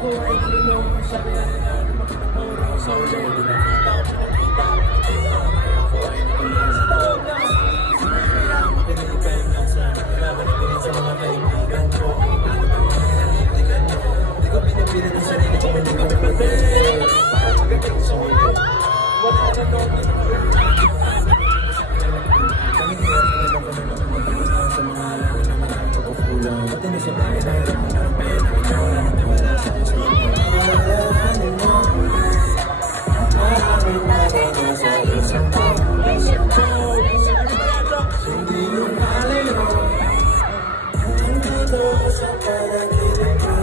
ko ay nalulong. Sabi na nila, puro solo. Nakita ko pinakita, pinakita. Ako ay nakilang sa loob na. Kaya ako pinilipay lang sa laban na pinit sa mga kaibigan ko. Ano ba mga nanitigan nyo? Di ko pinipilit ang sarili ko, hindi kami patin. Para magating sa huli. Wala na doon, hindi na kami kami kaya talagang kami magpapagpapagpapag sa mga alam na maraming pagkukulang. Pati na sa bagay na ito, ang pena ito, wala na wala sa gusto mo. Alalahanin mo, maraming magano sa isang ko. Hindi yung malayo, nandito sa panaginip ko.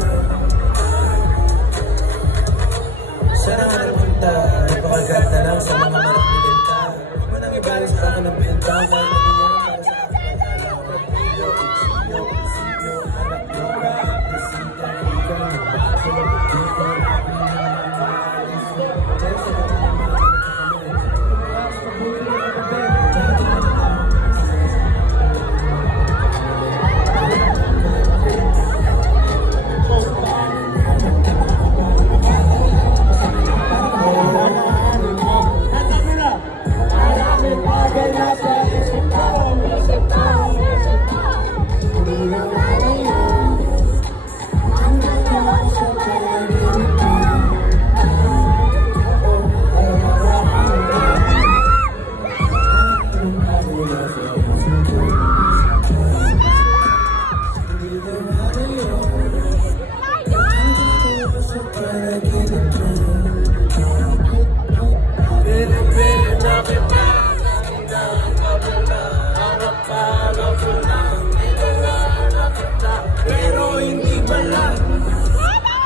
Sarang na punta, napakaganda lang sa mga maraming binta. Huwag mo nang ibalik sa akin ang binta. Kahit na niya para sa akin mag-alaw. Pag-iyo, iksiyo, iksiyo, anak mo ka, nasita, ikaw, nagbaso, ikaw,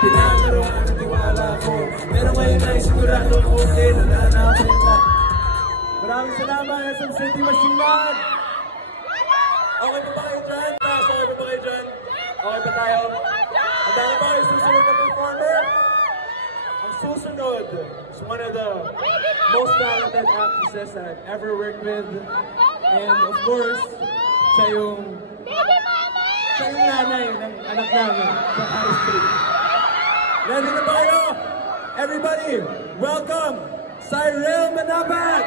pinagaroon ang tiwala ko. Pero ngayon ay sigurado ko din na nakakita. Maraming salamat SM City Machine Gun! Okay pa ba kayo dyan? Okay pa ba kayo dyan? Okay pa tayo? Handa na ba kayo susunod na performer? Ang susunod is one of the most talented actresses that I've ever worked with. And of course, siya yung nanay ng anak namin sa Paris Street. Ready na ba kayo? Everybody, welcome Cyril Manabat!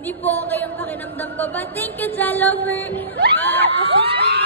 Hindi po okay yung pakinamdam ko. But thank you, Jello, for assisting